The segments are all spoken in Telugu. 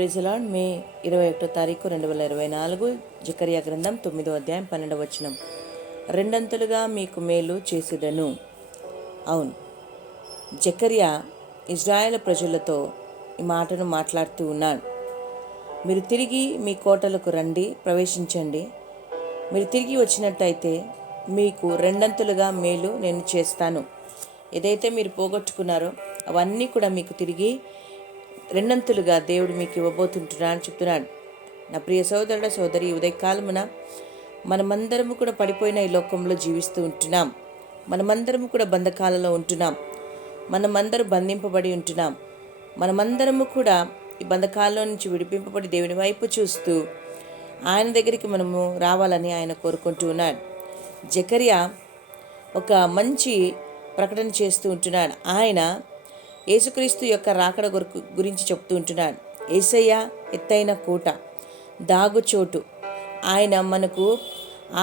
Praise the lord. మే 21 తారీఖు 2024 జకర్యా గ్రంథం 9వ అధ్యాయం 12వ వచనం. రెండంతలుగా మీకు మేలు చేసేదను. అవును, జకర్యా ఇజ్రాయేల్ ప్రజలతో ఈ మాటను మాట్లాడుతూ ఉన్నాడు. మీరు తిరిగి మీ కోటలకు రండి, ప్రవేశించండి. మీరు తిరిగి వచ్చినట్టయితే మీకు రెండంతలుగా మేలు నేను చేస్తాను. ఏదైతే మీరు పోగొట్టుకున్నారో అవన్నీ కూడా మీకు తిరిగి రెండంతులుగా దేవుడు మీకు ఇవ్వబోతుంటున్నాడు చెప్తున్నాడు. నా ప్రియ సోదరుడ సోదరి, ఉదయకాలమున మనమందరము కూడా పడిపోయిన ఈ లోకంలో జీవిస్తూ ఉంటున్నాం. మనమందరము కూడా బంధకాలలో ఉంటున్నాం. మనమందరూ బంధింపబడి ఉంటున్నాం. మనమందరము కూడా ఈ బంధకాలలో నుంచి విడిపింపబడి దేవుని వైపు చూస్తూ ఆయన దగ్గరికి మనము రావాలని ఆయన కోరుకుంటూ ఉన్నాడు. జకర్యా ఒక మంచి ప్రకటన చేస్తూ ఉంటున్నాడు. ఆయన యేసుక్రీస్తు యొక్క రాకడ గురించి చెప్తూ ఉంటున్నాడు. యేసయ్య ఎత్తైన కోట, దాగుచోటు, ఆయన మనకు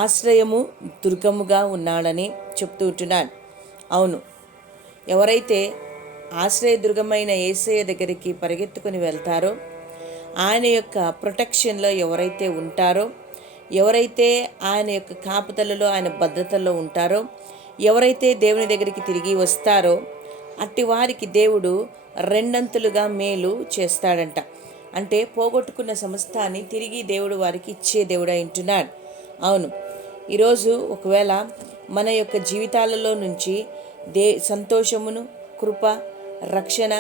ఆశ్రయము, దుర్గముగా ఉన్నాడని చెప్తూ ఉంటున్నాడు. అవును, ఎవరైతే ఆశ్రయదుర్గమైన యేసయ్య దగ్గరికి పరిగెత్తుకొని వెళ్తారో, ఆయన యొక్క ప్రొటెక్షన్లో ఎవరైతే ఉంటారో, ఎవరైతే ఆయన యొక్క కాపుదలలో, ఆయన భద్రతలో ఉంటారో, ఎవరైతే దేవుని దగ్గరికి తిరిగి వస్తారో అట్టి వారికి దేవుడు రెండంతులుగా మేలు చేస్తాడంట. అంటే పోగొట్టుకున్న సమస్తాన్ని తిరిగి దేవుడు వారికి ఇచ్చే దేవుడు అంటున్నాడు. అవును, ఈరోజు ఒకవేళ మన యొక్క జీవితాలలో నుంచి సంతోషమును, కృప, రక్షణ,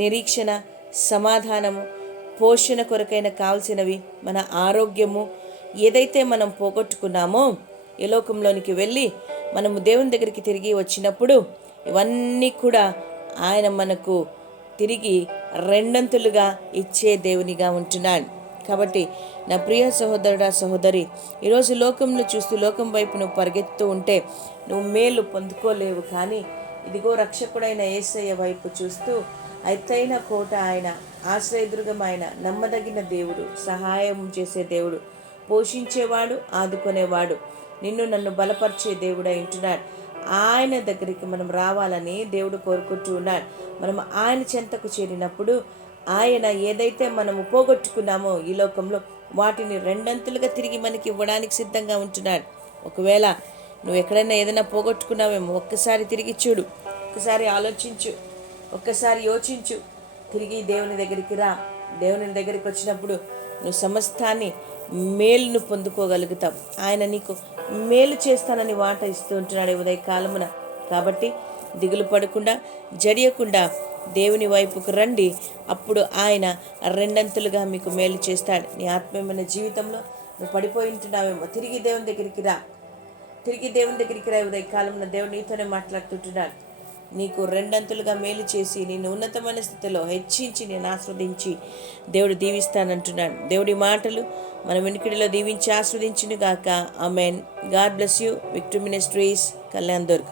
నిరీక్షణ, సమాధానము, పోషణ కొరకైన కావాల్సినవి, మన ఆరోగ్యము ఏదైతే మనం పోగొట్టుకున్నామో ఈ లోకంలోనికి వెళ్ళి మనము దేవుని దగ్గరికి తిరిగి వచ్చినప్పుడు ఇవన్నీ కూడా ఆయన మనకు తిరిగి రెండంతులుగా ఇచ్చే దేవునిగా ఉంటున్నాడు. కాబట్టి నా ప్రియ సహోదరుడా సహోదరి, ఈరోజు లోకంలో చూస్తూ లోకం వైపు నువ్వు పరిగెత్తూ ఉంటే నువ్వు మేలు పొందుకోలేవు. కానీ ఇదిగో రక్షకుడైన యేసయ్య వైపు చూస్తూ ఎత్తైన కోట ఆయన, ఆశ్రయదుర్గం ఆయన, నమ్మదగిన దేవుడు, సహాయం చేసే దేవుడు, పోషించేవాడు, ఆదుకునేవాడు, నిన్ను నన్ను బలపరిచే దేవుడు అంటున్నాడు. ఆయన దగ్గరికి మనం రావాలని దేవుడు కోరుకుంటూ ఉన్నాడు. మనం ఆయన చెంతకు చేరినప్పుడు ఆయన ఏదైతే మనము పోగొట్టుకున్నామో ఈ లోకంలో వాటిని రెండంతులుగా తిరిగి మనకి ఇవ్వడానికి సిద్ధంగా ఉంటున్నాడు. ఒకవేళ నువ్వు ఎక్కడైనా ఏదైనా పోగొట్టుకున్నావేమో ఒక్కసారి తిరిగి చూడు, ఒక్కసారి ఆలోచించు, ఒక్కసారి యోచించు. తిరిగి దేవుని దగ్గరికి రా. దేవుని దగ్గరికి వచ్చినప్పుడు నువ్వు సమస్తాన్ని మేలును పొందుకోగలుగుతావు. ఆయన నీకు మేలు చేస్తానని మాట ఇస్తూ ఉంటున్నాడు ఉదయకాలమున. కాబట్టి దిగులు పడకుండా, జడియకుండా దేవుని వైపుకు రండి. అప్పుడు ఆయన రెండంతులుగా మీకు మేలు చేస్తాడు. నీ ఆత్మీయమైన జీవితంలో నువ్వు పడిపోయి ఉంటున్నావేమో, తిరిగి దేవుని దగ్గరికి రా. తిరిగి దేవుని దగ్గరికి రా. ఉదయకాలమున దేవుడు నీతోనే మాట్లాడుతుంటున్నాడు. నీకు రెండంతులుగా మేలు చేసి నేను ఉన్నతమైన స్థితిలో హెచ్చించి నేను ఆస్వాదించి దేవుడు దీవిస్తానంటున్నాడు. దేవుడి మాటలు మన వెనుకడిలో దీవించి ఆస్వాదించును గాక. Amen. God bless you. Victory ministries, Kalyan Durg.